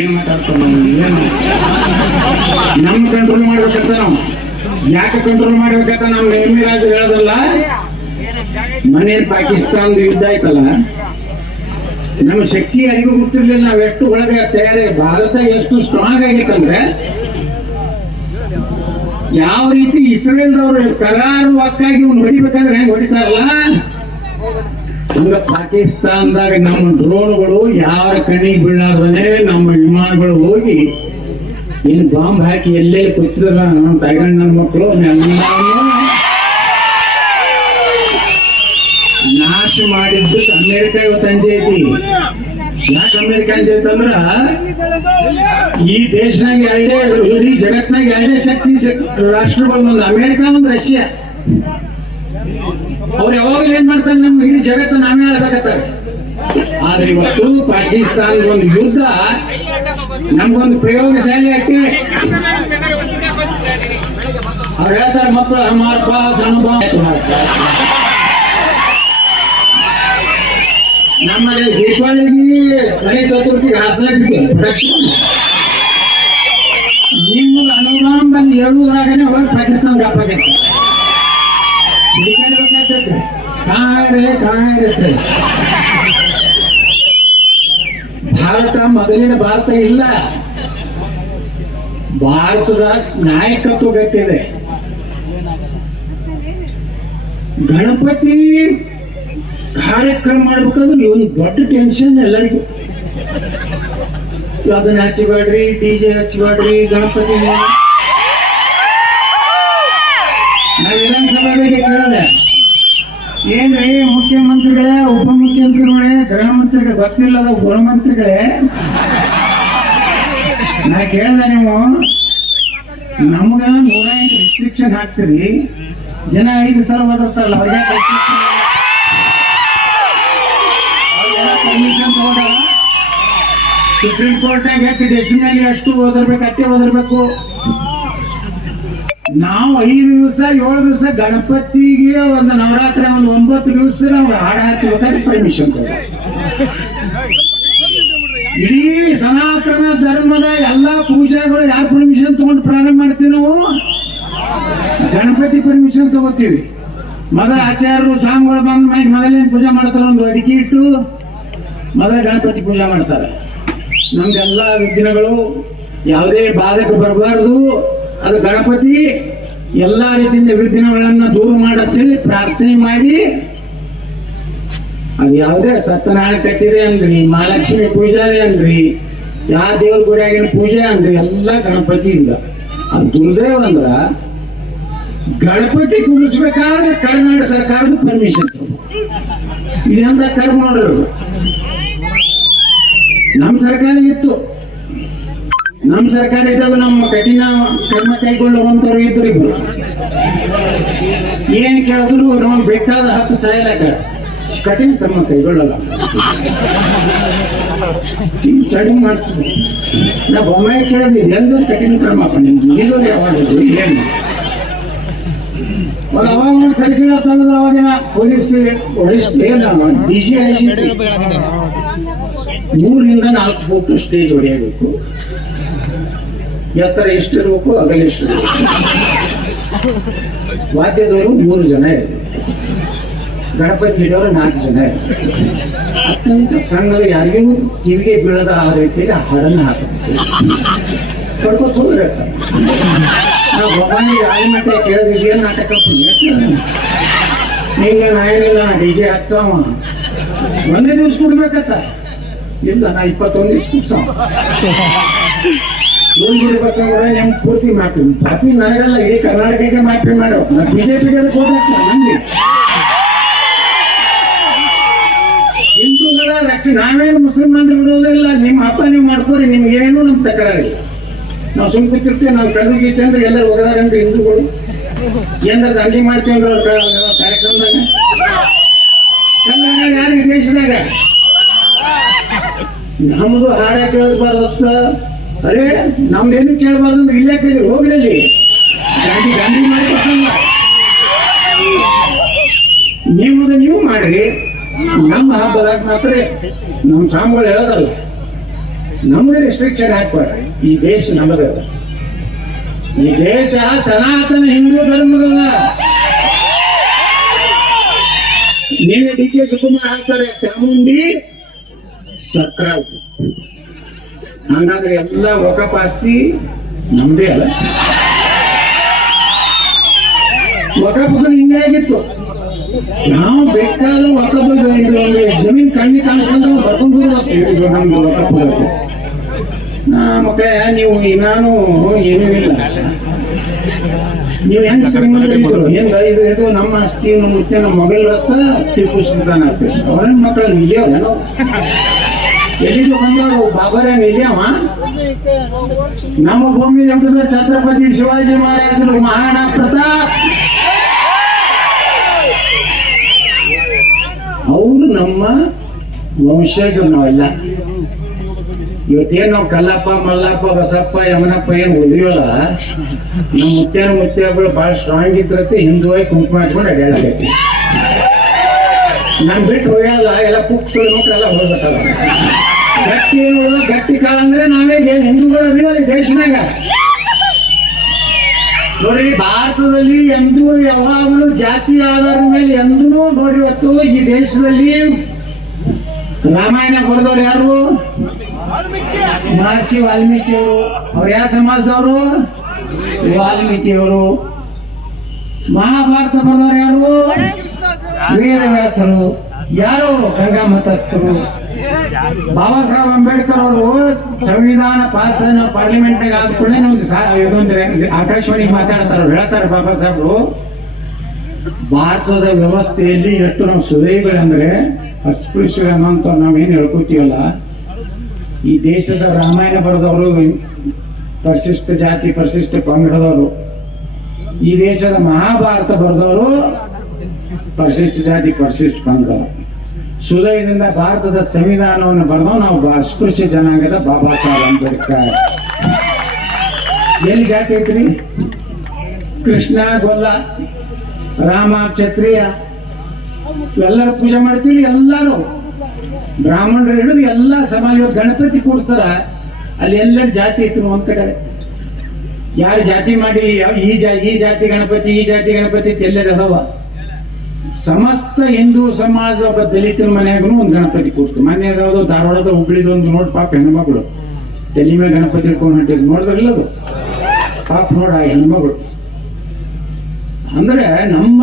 ಏನ್ ಮಾತಾಡ್ತಾರ ಏನು ನಮ್ ಕಂಟ್ರೋಲ್ ಮಾಡ್ಬೇಕಂತ ನಾವು ಯಾಕೆ ಕಂಟ್ರೋಲ್ ಮಾಡ್ಬೇಕಂತ ನಮ್ ನೇಮಿರಾಜರು ಹೇಳೋದಲ್ಲ. ಮನೇಲಿ ಪಾಕಿಸ್ತಾನದ ಯುದ್ಧ ಆಯ್ತಲ್ಲ, ನಮ್ಮ ಶಕ್ತಿ ಯಾರಿಗೂ ಗೊತ್ತಿರ್ಲಿಲ್ಲ. ನಾವ್ ಎಷ್ಟು ಒಳಗೆ ತಯಾರಿ, ಭಾರತ ಎಷ್ಟು ಸ್ಟ್ರಾಂಗ್ ಆಗಿತ್ತಂದ್ರೆ ಯಾವ ರೀತಿ ಇಸ್ರೇಲ್ದವ್ರು ಕರಾರುವಕ್ಕಾಗಿ ಇವ್ನು ಹೊಡಿಬೇಕಂದ್ರೆ ಹೆಂಗ್ ಹೊಡಿತಾರಲ್ಲ, ಹಂಗ ಪಾಕಿಸ್ತಾನದಾಗ ನಮ್ಮ ಡ್ರೋನ್ಗಳು ಯಾರ ಕಣ್ಣಿಗೆ ಬೀಳಾರ್ದನೆ ನಮ್ಮ ವಿಮಾನಗಳು ಹೋಗಿ ಇನ್ನು ಬಾಂಬ್ ಹಾಕಿ ಎಲ್ಲೇ ಕೂತಿದ್ರಲ್ಲ ನಮ್ಮ ತಾಯ್ಗಂಡ್ ನನ್ನ ಮಕ್ಕಳು ಎಲ್ಲಾನು ನಾಶ ಮಾಡಿದ್ದಕ್ಕೆ ಅಮೇರಿಕ ಇವತ್ತು ಅಂಜೆ ಐತಿ. ಯಾಕೆ ಅಮೇರಿಕ ಅಂಜೆ ಐತಂದ್ರ ಈ ದೇಶನಾಗ ಇಡೀ ಜಗತ್ನಾಗ ಎರಡೇ ಶಕ್ತಿ ರಾಷ್ಟ್ರಗಳು, ಒಂದು ಅಮೇರಿಕ ಒಂದು ರಷ್ಯಾ. ಅವ್ರು ಯಾವಾಗಲೂ ಏನ್ ಮಾಡ್ತಾರೆ, ನಮ್ ಇಡೀ ಜಗತ್ತ ನಾವೇ ಆಳ್ಬೇಕಾಗ್ತಾರೆ. ಆದ್ರೆ ಇವತ್ತು ಪಾಕಿಸ್ತಾನದ ಒಂದು ಯುದ್ಧ ನಮ್ಗೊಂದು ಪ್ರಯೋಗಶಾಲೆ ಆಗ್ತಿದೆ. ಅವ್ರು ಹೇಳ್ತಾರೆ ಮಕ್ಕಳು ಹಮಾರ ಪಾಸ್ ಅನುಭವ. ನಮ್ಮಲ್ಲಿ ದೀಪಾವಳಿಗೆ ಗಣೇಶ ಚತುರ್ಥಿಗೆ ಹಾರಿಸ್ಲಾಗ್ತಿದೆ ನಿಮ್ಮ ಅನುಭವ ಬಂದು ಹೇಳುವುದ್ರಾಗನೆ ಹೋಗಿ ಪಾಕಿಸ್ತಾನ ಗಪ್ಪಾಗೈತೆ. ಭಾರತ ಮೊದಲಿನ ಭಾರತ ಇಲ್ಲ. ಭಾರತದ ನಾಯಕತ್ವ ಗಟ್ಟಿದೆ. ಗಣಪತಿ ಕಾರ್ಯಕ್ರಮ ಮಾಡ್ಬೇಕಾದ್ರೆ ಒಂದು ದೊಡ್ಡ ಟೆನ್ಷನ್ ಎಲ್ಲರಿಗೂ. ಅದನ್ನ ಹಚ್ಚಬೇಡ್ರಿ, ಡಿಜೆ ಹಚ್ಚಬೇಡ್ರಿ, ಗಣಪತಿ. ನಾವು ವಿಧಾನಸಭೆಗೆ ಕೇಳಿದೆ, ಏನ್ರಿ ಮುಖ್ಯಮಂತ್ರಿಗಳೇ, ಉಪಮುಖ್ಯಮಂತ್ರಿಗಳೇ, ಗೃಹ ಮಂತ್ರಿಗಳೇ, ಗೊತ್ತಿಲ್ಲದ ಗೃಹಮಂತ್ರಿಗಳೇ, ನಾ ಕೇಳ್ದೆ, ನೀವು ನಮ್ಗ 108 ರಿಸ್ಟ್ರಿಕ್ಷನ್ ಹಾಕ್ತೀರಿ, ಜನ 5 ಸಲ ಓದಿರ್ತಾರಲ್ಲ, ಅವ್ರಿಗೆ ಪರ್ಮಿಷನ್ ತಗೊಂಡಾರ. ಸುಪ್ರೀಂ ಕೋರ್ಟ್ನಾಗ ಯಾಕೆ ಡೆಸಿಮಲ್ ಎಷ್ಟು ಓದಿರ್ಬೇಕು ಅಷ್ಟೇ ಓದಿರ್ಬೇಕು. ನಾವು 5 ದಿವಸ 7 ದಿವಸ ಗಣಪತಿಗೆ ಒಂದು ನವರಾತ್ರಿ ಒಂದು 9 ದಿವಸ ನಾವು ಹಾಡ ಹಚ್ಚಬೇಕಾದ್ರೆ ಪರ್ಮಿಷನ್ ಕೊಡ. ಇಡೀ ಸನಾತನ ಧರ್ಮದ ಎಲ್ಲಾ ಪೂಜೆಗಳು ಯಾರು ಪರ್ಮಿಷನ್ ತಗೊಂಡು ಪ್ರಾರಂಭ ಮಾಡ್ತೀವಿ ನಾವು? ಗಣಪತಿ ಪರ್ಮಿಷನ್ ತಗೋತೀವಿ. ಮೊದಲ ಆಚಾರ್ಯರು ಸ್ವಾಮಿಗಳು ಬಂದ ಮೇಲೆ ಮೊದಲೇನು ಪೂಜೆ ಮಾಡ್ತಾರೆ, ಒಂದು ಅಡಿಕೆ ಇಟ್ಟು ಮೊದಲ ಗಣಪತಿ ಪೂಜೆ ಮಾಡ್ತಾರೆ. ನಮ್ಗೆಲ್ಲ ವಿಘ್ನಗಳು ಯಾವುದೇ ಬಾಧಕ ಬರಬಾರದು, ಅದು ಗಣಪತಿ ಎಲ್ಲಾ ರೀತಿಯಿಂದ ವಿಘ್ನಗಳನ್ನ ದೂರ ಮಾಡತ್ತೇಳಿ ಪ್ರಾರ್ಥನೆ ಮಾಡಿ, ಅದು ಯಾವುದೇ ಸತ್ಯನಾರಾಯಣ ಕತೀರಿ ಅನ್ರಿ, ಮಹಾಲಕ್ಷ್ಮಿ ಪೂಜಾರಿ ಅನ್ರಿ, ಯಾವ ದೇವ್ರ ಗುಡಿಯಾಗಿನ ಪೂಜೆ ಅನ್ರಿ, ಎಲ್ಲ ಗಣಪತಿಯಿಂದ. ಅದು ದುರ್ದೇವ್ ಅಂದ್ರ ಗಣಪತಿ ಕುಡಿಸ್ಬೇಕಾದ್ರೆ ಕರ್ನಾಟಕ ಸರ್ಕಾರದ ಪರ್ಮಿಷನ್. ಇದೆಂತ ಕರ್ಮ ನೋಡ್ರಿ, ನಮ್ಮ ಸರ್ಕಾರ ಇತ್ತು. ನಮ್ಮ ಸರ್ಕಾರ ಇದ್ದಾಗ ನಮ್ಮ ಕಠಿಣ ಕ್ರಮ ಕೈಗೊಳ್ಳುವಂತವ್ರು ಇದ್ರು. ಏನ್ ಕೇಳಿದ್ರು ನಾವು ಬೇಕಾದ 10 ಸಾಯಲಕ್ಕ ಕಠಿಣ ಕ್ರಮ ಕೈಗೊಳ್ಳಲ್ಲ, ಚಳಿ ಮಾಡ್ತಿದ್ವಿ. ನಾ ಬೊಮ್ಮಾಯಿ ಕೇಳಿದ್ವಿ, ಎಲ್ಲರೂ ಕಠಿಣ ಕ್ರಮ ನಿಮ್ಗೆ ಇದು ಯಾವಾಗದು ಏನು. ಅವಾಗ ಒಂದು ಸರ್ಕಾರ ತೆಗೆದ್ರೆ ಅವಾಗಿನ ಪೊಲೀಸ್ ಏನು ಡಿಸಿ ಐಸಿ 3ರಿಂದ 4 ಫೂಟ್ ಸ್ಟೇಜ್ ಹೊಡೆಯಬೇಕು. ಎತ್ತರ ಎಷ್ಟಿರ್ಬೇಕು, ಅಗಲ ಎಷ್ಟಿರ್ಬೇಕು. ವಾದ್ಯದವರು 3 ಜನ ಇರಬೇಕು, ಗಣಪತಿ ಹಿಡಿಯೋರು 4 ಜನ ಇರಬೇಕು. ಅತ್ಯಂತ ಸಣ್ಣರು ಯಾರಿಗೂ ಕಿವಿಗೆ ಬೀಳದ ಆ ರೀತಿಯಲ್ಲಿ ಹಾಡನ್ನು ಹಾಕಬೇಕು. ಕಡ್ಕೋತ ಹೋಗಿರತ್ತ. ನಾವು ಬೊಮ್ಮಾಯಿಗೆ ಆಲ್ಮಟ್ಟ ಕೇಳಿದ್ವಿ, ನಾಟಕ ಹಿಂಗೆ ನಾಯನಿಲ್ಲ, ಡಿಜೆ ಹಚ್ಚವ ಒಂದೇ ದಿವ್ಸ ಕೊಡ್ಬೇಕತ್ತ. ಇಲ್ಲ, ನಾ 21 ದಿವ್ಸ ಕುಡ್ಸವ. ಗುಡಿ ಬಸವರ ನಿಮ್ ಪೂರ್ತಿ ಮಾಪಿ ನನಗೆಲ್ಲ ಇಡೀ ಕರ್ನಾಟಕಕ್ಕೆ ಮಾಪಿ ಮಾಡೋ. ನಾ ಬಿಜೆಪಿಗೆ ಅದಕ್ಕೆ ಹೋಗ್ಬೇಕು. ನಮ್ಗೆ ಹಿಂದೂಗಳ ರಕ್ಷಣೆ, ನಾವೇನು ಮುಸಲ್ಮಾನರು ವಿರೋಧಿಲ್ಲ. ನಿಮ್ಮ ಹಬ್ಬ ನೀವು ಮಾಡ್ಕೋರಿ, ನಿಮ್ಗೇನು ನಮ್ ತಕರಾರಿಲ್ಲ. ನಾವು ಸುಮ್ ಕೂತಿರ್ತೀವಿ, ನಾವು ಕಲ್ಲಿಗೆ ಚಂದ್ರೆ ಎಲ್ಲರೂ ಹೋಗದಾರನ್ರಿ ಹಿಂದೂಗಳು. ಏನಾರ ದಂಡಿ ಮಾಡ್ತೀವನ್ರಿ ಅವ್ರ ಕಾರ್ಯಕ್ರಮದಾಗ. ಕಲ್ಯಾಣ ಯಾರಿಗೆ ದೇಶದಾಗ ನಮ್ದು ಹಾಡ ಕೇಳಬಾರ್ದತ್ತ. ಅರೇ ನಮ್ದೇನು ಕೇಳಬಾರ್ದಂದ್ರೆ ಇಲ್ಲೇ ಕೈದ್ರು ಹೋಗ್ರಿ, ಗಾಂಧಿ ಗಾಂಧಿ ಮಾಡಿಕೊಟ್ಟಲ್ಲ. ನೀವು ಮಾಡ್ರಿ. ನಮ್ಮ ಹಬ್ಬದಾಗ ಮಾತ್ರ ನಮ್ಮ ಸ್ವಾಮಿಗಳು ಹೇಳೋದಲ್ಲ, ನಮಗೆ ರೆಸ್ಟ್ರಿಕ್ಷನ್ ಹಾಕ್ಬೇಡ್ರಿ. ಈ ದೇಶ ನಮಗದ. ಈ ದೇಶ ಸನಾತನ ಹಿಂದೂ ಧರ್ಮದಲ್ಲ. ನಿನ್ನೆ ಡಿ ಕೆ ಶಿವಕುಮಾರ್ ಹಾಕ್ತಾರೆ ಚಾಮುಂಡಿ ಸಕ್ರಾಂತಿ. ಹಂಗಾದ್ರೆ ಎಲ್ಲ ವಕಫ್ ಆಸ್ತಿ ನಮ್ದೇ ಅಲ್ಲ. ವಕಫ್ಗಳು ಹಿಂಗೆ ಆಗಿತ್ತು. ನಾವು ಬೇಕಾದ ವಕಫ್ ಜಮೀನ್ ಕಣ್ಣಿ ಕಾಣಿಸ್ಕೊಂಡ್ರೆ ಬರ್ಕೊಂಡು ಬಿಡುತ್ತೆ ನಮ್ದು ವಕಫ್ ಬರುತ್ತೆ. ಮಕ್ಕಳೇ, ನೀವು ನಾನು ಏನೂ ಇಲ್ಲ. ನೀವು ಹೆಂಗ್ ಶ್ರೀಮಂತರಿದ್ರು ಹೆಂಗ ಇದು ನಮ್ಮ ಆಸ್ತಿ, ನಮ್ಮ ಮುತ್ತೆ, ನಮ್ಮ ಮೊಬೈಲ್ ರತ್ತ ಟಿಪ್ಪು ಸುಲ್ತಾನ್ ಆಸ್ತಿ. ಅವ್ರೇನ್ ಮಕ್ಕಳು ನಿಲ್ಯವೇನೋ? ಎಲ್ಲಿದು ಬಂದವರು? ಬಾಬರೇನ್ ನಿಲ್ಯವ? ನಮ್ಮ ಭೂಮಿ ಹುಟ್ಟಿದ ಛತ್ರಪತಿ ಶಿವಾಜಿ ಮಹಾರಾಜರು, ಮಹಾರಾಣಾ ಪ್ರತಾಪ್. ಅವರು ನಮ್ಮ ವಂಶಜರು. ನಾವೆಲ್ಲ ಇವತ್ತೇನು ನಾವು ಕಲ್ಲಪ್ಪ, ಮಲ್ಲಪ್ಪ, ಬಸಪ್ಪ, ಯಮನಪ್ಪ ಏನು ಓದಿವಲ್ಲ, ನಮ್ಮ ಮುತ್ತೆಗಳು ಭಾಳ ಸ್ಟ್ರಾಂಗ್ ಇದ್ರತ್ತೆ. ಹಿಂದುವಾಗಿ ಕುಂಕುಮ ಹಚ್ಕೊಂಡು ಅಡ್ಯಾಡಕೈತಿ. ನಮ್ ಬಿಟ್ಟು ಹೋಗಲ್ಲ. ಎಲ್ಲ ಪುಕ್ಸು ಮಕ್ಕಳೆಲ್ಲ ಹೋಗ್ಬೇಕಲ್ಲ. ಗಟ್ಟಿ ಏನು ಗಟ್ಟಿ ಕಾಳಂದ್ರೆ ನಾವೇ ಹಿಂದೂಗಳು ಅದೀವಲ್ಲ ಈ ದೇಶನಾಗ. ನೋಡಿ, ಭಾರತದಲ್ಲಿ ಎಂದೂ ಯಾವಾಗಲೂ ಜಾತಿ ಆಧಾರದ ಮೇಲೆ ಎಂದೂ ನೋಡಿ. ಇವತ್ತು ಈ ದೇಶದಲ್ಲಿ ರಾಮಾಯಣ ಬರೆದವ್ರು ಯಾರು? ಮಹರ್ಷಿ ವಾಲ್ಮೀಕಿಯವರು. ಅವ್ರು ಯಾವ ಸಮಾಜದವರು? ವಾಲ್ಮೀಕಿಯವರು. ಮಹಾಭಾರತ ಬರೆದವ್ರು ಯಾರು? ವೇದವ್ಯಾಸರು. ಯಾರು? ಗಂಗಾ ಮತಸ್ಥರು. ಬಾಬಾ ಸಾಹೇಬ್ ಅಂಬೇಡ್ಕರ್ ಅವರು ಸಂವಿಧಾನ ಪಾಸ್ ಪಾರ್ಲಿಮೆಂಟ್ನಾಗ ಆದ ಕೂಡಲೇ ಇದೊಂದ್ರೆ ಆಕಾಶವಾಣಿಗೆ ಮಾತಾಡ್ತಾರ, ಹೇಳ್ತಾರೆ ಬಾಬಾ ಸಾಹೇಬ್ರು, ಭಾರತದ ವ್ಯವಸ್ಥೆಯಲ್ಲಿ ಎಷ್ಟು ನಾವು ಸುದೈಗಳಂದ್ರೆ ಅಸ್ಪೃಶ್ಯ ಅನ್ನೋಂಥ ನಾವೇನು ಹೇಳ್ಕೊತೀವಲ್ಲ, ಈ ದೇಶದ ರಾಮಾಯಣ ಬರೆದವರು ಪರಿಶಿಷ್ಟ ಜಾತಿ ಪರಿಶಿಷ್ಟ ಪಂಗಡದವರು, ಈ ದೇಶದ ಮಹಾಭಾರತ ಬರೆದವರು ಪರಿಶಿಷ್ಟ ಜಾತಿ ಪರಿಶಿಷ್ಟ ಪಂಗಡದವರು. ಸುದಯದಿಂದ ಭಾರತದ ಸಂವಿಧಾನವನ್ನು ಬರೆದವು ನಾವು ಅಸ್ಪೃಶ್ಯ ಜನಾಂಗದ ಬಾಬಾ ಸಾಹೇಬ್ ಅಂಬೇಡ್ಕರ್. ಎಲ್ಲಿ ಜಾತಿ ಐತ್ರಿ? ಕೃಷ್ಣ ಗೊಲ್ಲ, ರಾಮ ಕ್ಷತ್ರಿಯ, ಎಲ್ಲರೂ ಪೂಜೆ ಮಾಡ್ತೀವಿ. ಎಲ್ಲರೂ ಬ್ರಾಹ್ಮಣರು ಹಿಡಿದು ಎಲ್ಲ ಸಮಾಜ. ಗಣಪತಿ ಕೂಡಿಸ್ತಾರ, ಅಲ್ಲಿ ಎಲ್ಲರ ಜಾತಿ ಐತಿ ಒಂದ್ ಕಡೆ. ಯಾರು ಜಾತಿ ಮಾಡಿ ಈ ಜಾತಿ ಗಣಪತಿ, ಈ ಜಾತಿ ಗಣಪತಿ ಎಲ್ಲರೂ ಅದಾವ. ಸಮಸ್ತ ಹಿಂದೂ ಸಮಾಜ ಒಬ್ಬ ದಲಿತರ ಮನೆಯಾಗೂ ಒಂದು ಗಣಪತಿ ಕೂಡ್ತು. ಮನೆ ಅದಾವುದು ಧಾರವಾಡದ ಹುಬ್ಳಿದು ಒಂದು ನೋಡಿ ಪಾಪ ಹೆಣ್ಮಗಳು ತಲೆ ಮೇಲೆ ಗಣಪತಿ ಇಟ್ಕೊಂಡು ಹೊಂಟಿದ್ ನೋಡಿದ್ರಿಲ್ಲದು ಪಾಪ ನೋಡ ಹೆಣ್ಮಗಳು. ಅಂದ್ರೆ ನಮ್ಮ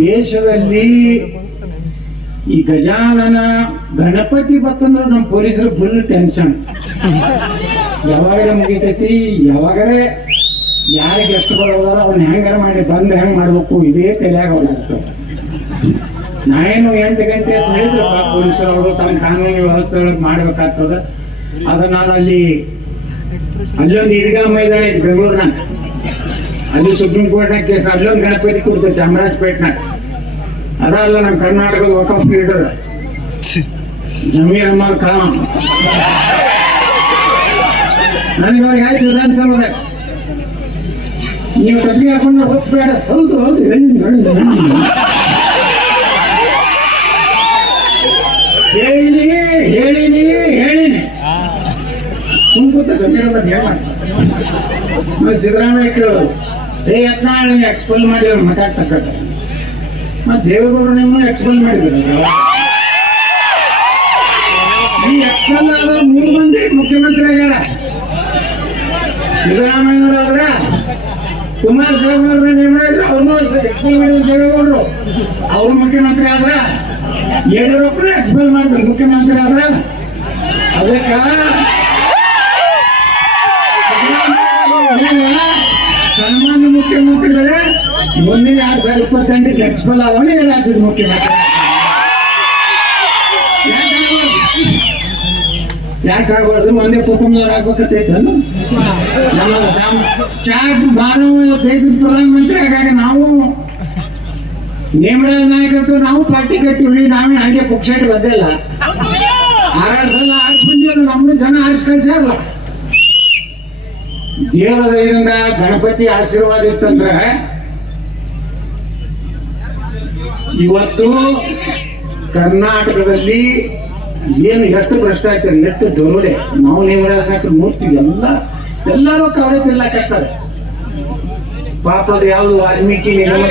ದೇಶದಲ್ಲಿ ಈ ಗಜಾನನ ಗಣಪತಿ ಬತ್ತಂದ್ರೆ ನಮ್ಮ ಪೊಲೀಸರು ಫುಲ್ ಟೆನ್ಷನ್. ಯಾವಾಗರೆ ಮುಗಿತೈತಿ, ಯಾವಾಗರೆ ಯಾರಿಗೆ ಎಷ್ಟು ಬರೋದಾರ ಅವ್ನ ಹೆಂಗಾರ ಮಾಡಿ ಬಂದು ಹೆಂಗ್ ಮಾಡ್ಬೇಕು, ಇದೇ ತಲೆಯಾಗ ಅವ್ರು. ನಾವೇನು 8 ಗಂಟೆ ಅಂತ ಹೇಳಿದ್ರೆ ಪೊಲೀಸರು ಅವರು ತಮ್ಮ ಕಾನೂನು ವ್ಯವಸ್ಥೆ ಒಳಗೆ ಮಾಡ್ಬೇಕಾಗ್ತದ. ಅದು ನಾನು ಅಲ್ಲೊಂದು ಈದ್ಗಾ ಮೈದಾನ ಐತಿ ಬೆಂಗಳೂರಿನಾಗ, ಅಲ್ಲಿ ಸುಪ್ರೀಂ ಕೋರ್ಟ್ನಾಗ ಕೇಸ್, ಅಲ್ಲೊಂದು ಗಣಪತಿ ಕೊಡ್ತಾರೆ ಚಾಮರಾಜಪೇಟ್ನಾಗ. ಅದಲ್ಲ ನಮ್ಮ ಕರ್ನಾಟಕದ ವಕಫ್ ಲೀಡರ್ ಜಮೀರ್ ಅಹಮದ್ ಖಾನ್. ನನಗೆ ಅವ್ರಿಗೆ ಆಯ್ತು ವಿಧಾನಸೌಧದಾಗ ನೀವು ಕಟ್ಟಿ ಹಾಕೊಂಡು ಹೋಗ್ಬೇಡ. ಹೌದು ಹೌದು ಹೇಳಿನಿ ಸುಮ್ಕೂತ ಜಮೀರ್ ಅಹಮದ್ ಹೇಳ ಮಾಡಿ ಸಿದ್ದರಾಮಯ್ಯ ಕೇಳೋದು, ಯತ್ನಾಳ್ ಎಕ್ಸ್ಪೆಲ್ ಮಾಡಿ ಮಾತಾಡ್ತಕ್ಕ. ಮತ್ತೆ ದೇವೇಗೌಡರು ನಿಮ್ಮನ್ನು ಎಕ್ಸ್ಪೆಲ್ ಮಾಡಿದ್ರು. ಈ ಎಕ್ಸ್ಪೆಲ್ ಆದವ್ರು 3 ಮಂದಿ ಮುಖ್ಯಮಂತ್ರಿ ಆಗ್ಯಾರ. ಸಿದ್ದರಾಮಯ್ಯನವರಾದ್ರ, ಕುಮಾರಸ್ವಾಮಿ ಅವ್ರನ್ನ ನೇಮ ಮಾಡಿದ್ರು, ಅವ್ರನ್ನೂ ಎಕ್ಸ್ಪೆಲ್ ಮಾಡಿದ್ರು ದೇವೇಗೌಡರು. ಅವ್ರು ಮುಖ್ಯಮಂತ್ರಿ ಆದ್ರ. ಯಡಿಯೂರಪ್ಪನ ಎಕ್ಸ್ಪೆಲ್ ಮಾಡಿದ್ರು ಮುಖ್ಯಮಂತ್ರಿ ಆದ್ರ. ಅದಕ್ಕ ಸನ್ಮಾನ್ಯ ಮುಖ್ಯಮಂತ್ರಿಗಳೇ ಮುಂದಿನ 2028 ಎಕ್ಸ್ಪೆಲ್ ಆದವನೇ ರಾಜ್ಯದ ಮುಖ್ಯಮಂತ್ರಿ. ಯಾಕಾಗಬಾರ್ದು? ಒಂದೇ ಕುಟುಂಬದವ್ರು ಆಗ್ಬೇಕತ್ತೈತ. ನಮ್ಮ ಚಾಟ್ ಬಾರೋ ದೇಶದ ಪ್ರಧಾನಮಂತ್ರಿ ಆಗಾಗ ನಾವು ನೇಮರಾಜ ನಾಯಕತ್ವ ನಾವು ಪಾರ್ಟಿ ಕಟ್ಟಿವ್ರಿ. ನಾವೇ ಹಂಗೆ ಪುಕ್ಷಾಟಿ ಬದ್ದಲ್ಲ. 6 ಸಲ ಆರಿಸಿ ಬಂದಿಲ್ಲ, ನಮ್ಮನ್ನು ಜನ ಆರಿಸಿ ಕಳ್ಸ್ಯಾರಲ್ಲ. ದೇವರ ದಯದಿಂದ ಗಣಪತಿ ಆಶೀರ್ವಾದ ಇತ್ತಂದ್ರೆ ಇವತ್ತು ಕರ್ನಾಟಕದಲ್ಲಿ ಏನು ಎಷ್ಟು ಭ್ರಷ್ಟಾಚಾರ, ಎಷ್ಟು ದರೋಡೆ, ನಾವು ನೀವು ನೋಡ್ತೀವಿ. ಎಲ್ಲರೂ ಕವರೆ ತಿರ್ಲಾಕತ್ತಾರೆ. ಪಾಪದ ಯಾವುದು ವಾಲ್ಮೀಕಿ ನಿಗಮದ